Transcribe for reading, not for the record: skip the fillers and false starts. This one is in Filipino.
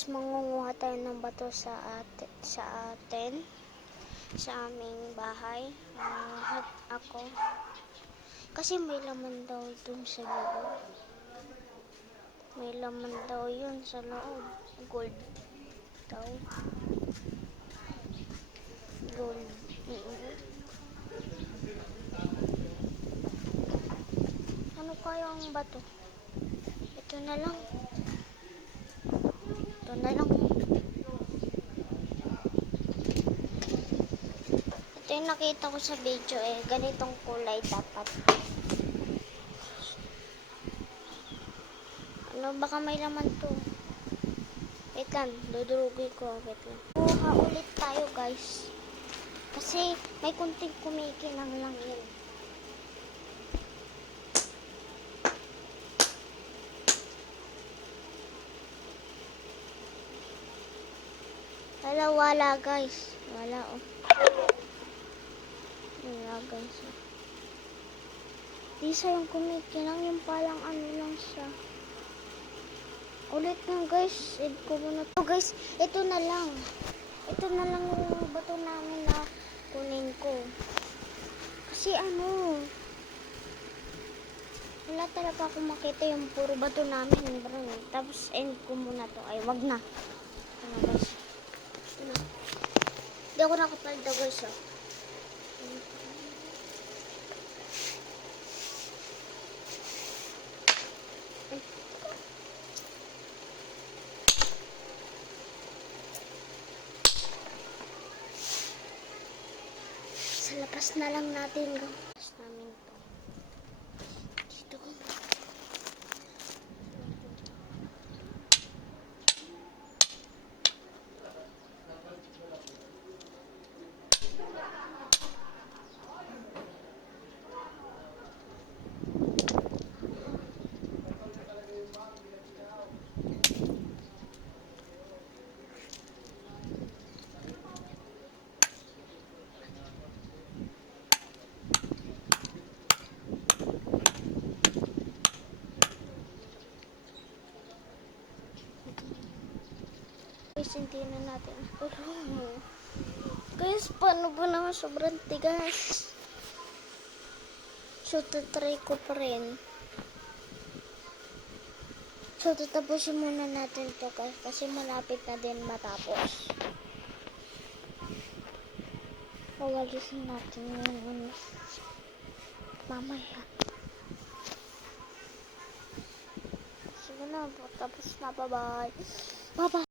guys, mangunguha tayo ng bato sa aming bahay. Ako kasi may laman daw dun sa loob. May laman daw yun sa loob. Gold daw. Gold. Ano kaya ang bato? Ito na lang. Ito na lang. Ito yung nakita ko sa video ganitong kulay dapat. Ano, baka may laman to. Wait lang, dudurugin ko. Wait lang. Kuha ulit tayo guys. Kasi may kunting kumikinang lang yun. Wala guys. Wala oh. Wala guys. Isa yung kumikinang, yung palang ano lang siya. Ulit na guys. Add ko muna to guys. Ito na lang. Ito na lang yung bato namin na kunin ko. Kasi ano, wala talaga ako makita yung puro bato namin. Tapos end ko muna to. Ay, wag na. Ano guys. Hindi ako nakapalda guys oh. Sa labas na lang natin labas namin to. Dito ko. Guys, hindi na natin. Guys, paano ba naman sobrang tigas? So, tatry ko pa rin. So, tatapusin muna natin to guys. Kasi malapit na din matapos. Pawalisin natin yun. Mamaya. Sige na, tapos na. Bye-bye. Bye-bye.